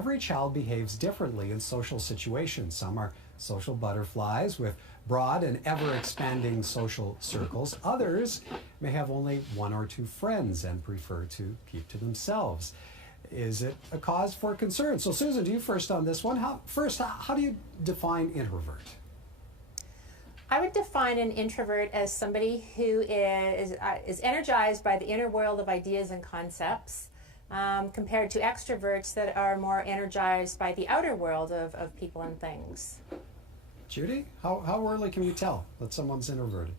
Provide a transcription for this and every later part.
Every child behaves differently in social situations. Some are social butterflies with broad and ever-expanding social circles. Others may have only one or two friends and prefer to keep to themselves. Is it a cause for concern? So Susan, do you first on this one? How do you define introvert? I would define an introvert as somebody who is energized by the inner world of ideas and concepts, compared to extroverts that are more energized by the outer world of people and things. Judy, how early can we tell that someone's introverted?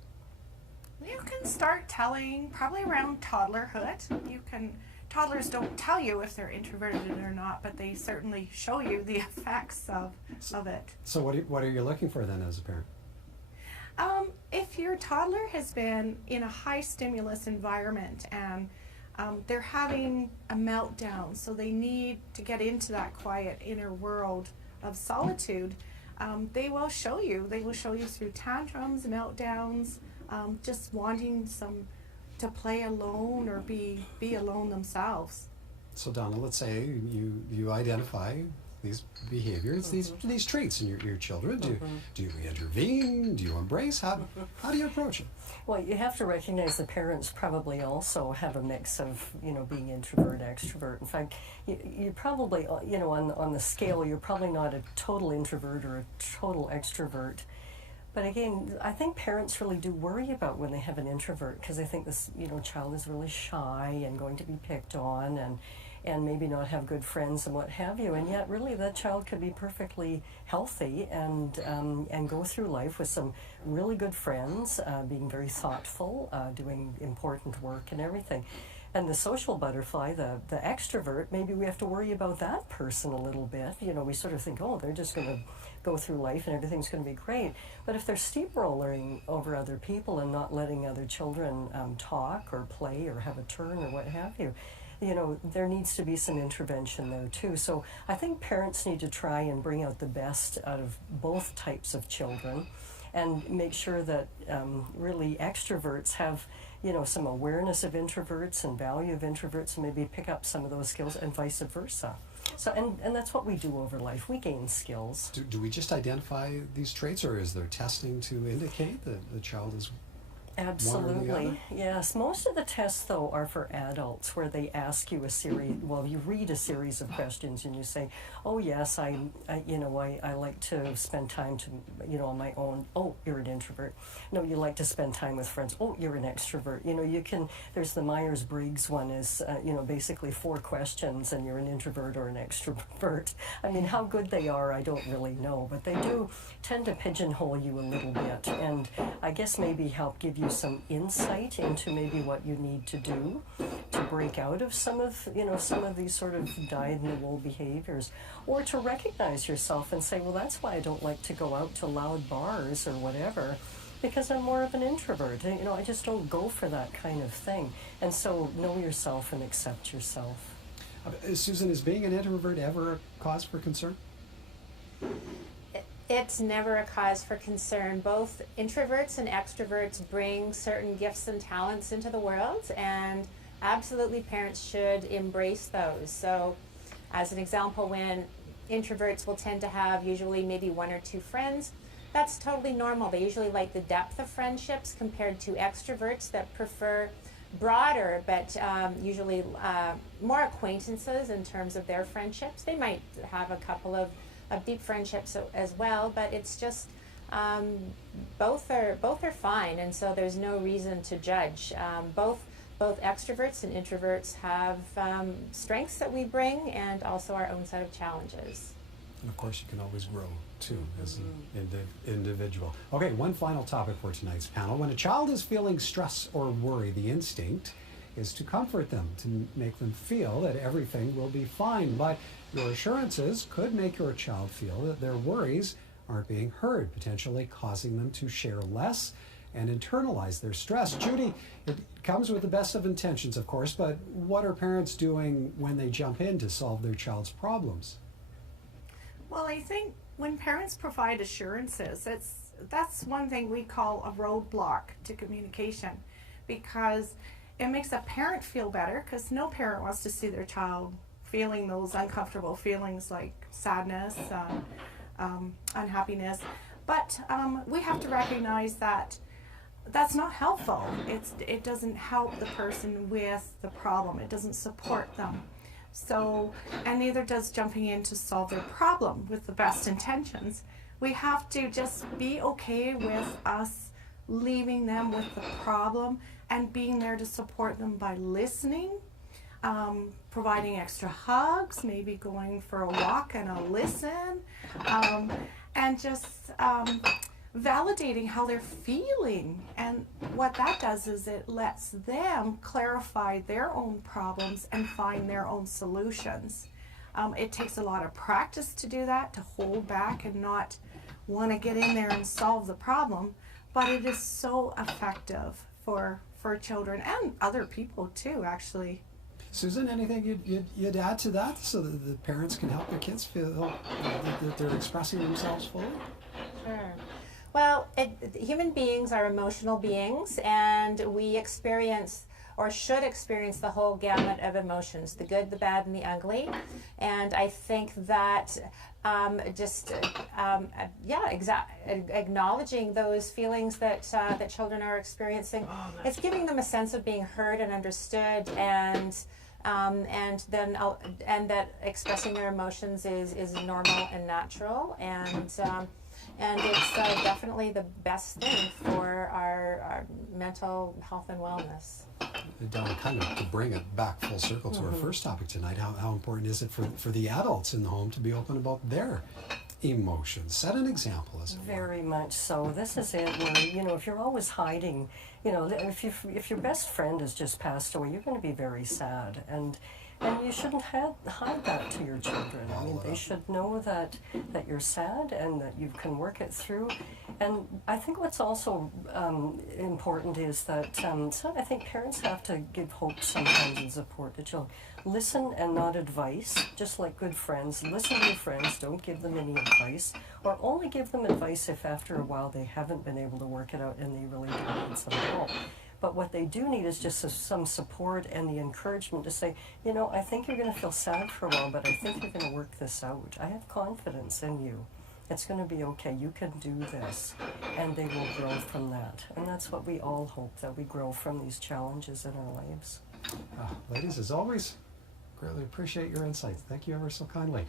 You can start telling probably around toddlerhood. Toddlers don't tell you if they're introverted or not, but they certainly show you the effects of it. So what are you looking for then as a parent? If your toddler has been in a high stimulus environment and they're having a meltdown, so they need to get into that quiet inner world of solitude, they will show you. They will show you through tantrums, meltdowns, just wanting to play alone or be alone themselves. So Donna, let's say you identify these behaviors, these traits in your children. Do you intervene? Do you embrace? How do you approach it? Well, you have to recognize the parents probably also have a mix of, being introvert, extrovert. In fact, you probably, on the scale, you're probably not a total introvert or a total extrovert. But again, I think parents really do worry about when they have an introvert, because they think this, child is really shy and going to be picked on and maybe not have good friends and what have you. And yet really that child could be perfectly healthy and go through life with some really good friends, being very thoughtful, doing important work and everything. And the social butterfly, the extrovert, maybe we have to worry about that person a little bit. We sort of think, oh, they're just going to go through life and everything's going to be great. But if they're steamrolling over other people and not letting other children talk or play or have a turn or what have you, there needs to be some intervention there too. So I think parents need to try and bring out the best out of both types of children and make sure that really extroverts have some awareness of introverts and value of introverts, and maybe pick up some of those skills, and vice versa. So and that's what we do over life. We gain skills. Do we just identify these traits, or is there testing to indicate that the child is Absolutely, yes. Most of the tests, though, are for adults, where they ask you you read a series of questions, and you say, oh, yes, I like to spend time on my own. Oh, you're an introvert. No, you like to spend time with friends. Oh, you're an extrovert. There's the Myers-Briggs one is, basically 4 questions, and you're an introvert or an extrovert. I mean, how good they are, I don't really know, but they do tend to pigeonhole you a little bit, and I guess maybe help give you some insight into maybe what you need to do to break out of some of these sort of dyed-in-the-wool behaviors, or to recognize yourself and say, well, that's why I don't like to go out to loud bars or whatever, because I'm more of an introvert. I just don't go for that kind of thing. And so know yourself and accept yourself. Susan, is being an introvert ever a cause for concern? It's never a cause for concern. Both introverts and extroverts bring certain gifts and talents into the world, and absolutely parents should embrace those. So as an example, when introverts will tend to have usually maybe 1 or 2 friends, that's totally normal. They usually like the depth of friendships, compared to extroverts that prefer broader but usually more acquaintances in terms of their friendships. They might have a couple of deep friendships as well, but it's just both are fine, and so there's no reason to judge. Both extroverts and introverts have strengths that we bring, and also our own set of challenges. And of course, you can always grow too as an individual. Okay, one final topic for tonight's panel. When a child is feeling stress or worry, the instinct is to comfort them, to make them feel that everything will be fine. But your assurances could make your child feel that their worries aren't being heard, potentially causing them to share less and internalize their stress. Judy, it comes with the best of intentions, of course, but what are parents doing when they jump in to solve their child's problems? Well, I think when parents provide assurances, that's one thing we call a roadblock to communication, because it makes a parent feel better, because no parent wants to see their child feeling those uncomfortable feelings like sadness, unhappiness. But we have to recognize that that's not helpful. It doesn't help the person with the problem. It doesn't support them. So, and neither does jumping in to solve their problem with the best intentions. We have to just be okay with us leaving them with the problem and being there to support them by listening, providing extra hugs, maybe going for a walk and a listen, and just validating how they're feeling. And what that does is it lets them clarify their own problems and find their own solutions. It takes a lot of practice to do that, to hold back and not want to get in there and solve the problem, but it is so effective for children and other people too, actually. Susan, anything you'd add to that so that the parents can help their kids feel that they're expressing themselves fully? Sure. Well, human beings are emotional beings, and we experience or should experience the whole gamut of emotions, the good, the bad, and the ugly. And I think that acknowledging those feelings that children are experiencing, it's giving them a sense of being heard and understood, and that expressing their emotions is normal and natural, and it's definitely the best thing for our mental health and wellness. Donna, kind of to bring it back full circle to our first topic tonight, how important is it for the adults in the home to be open about their emotions? Set an example, as it were. Very much so. This is it where, if you're always hiding, if your best friend has just passed away, you're going to be very sad. And you shouldn't hide that to your children. I mean, they should know that you're sad and that you can work it through. And I think what's also important is that I think parents have to give hope sometimes and support the children. Listen and not advice, just like good friends. Listen to your friends, don't give them any advice, or only give them advice if after a while they haven't been able to work it out and they really do need some help. But what they do need is just some support and the encouragement to say, I think you're going to feel sad for a while, but I think you're going to work this out. I have confidence in you. It's going to be okay. You can do this. And they will grow from that. And that's what we all hope, that we grow from these challenges in our lives. Ladies, as always, greatly appreciate your insights. Thank you ever so kindly.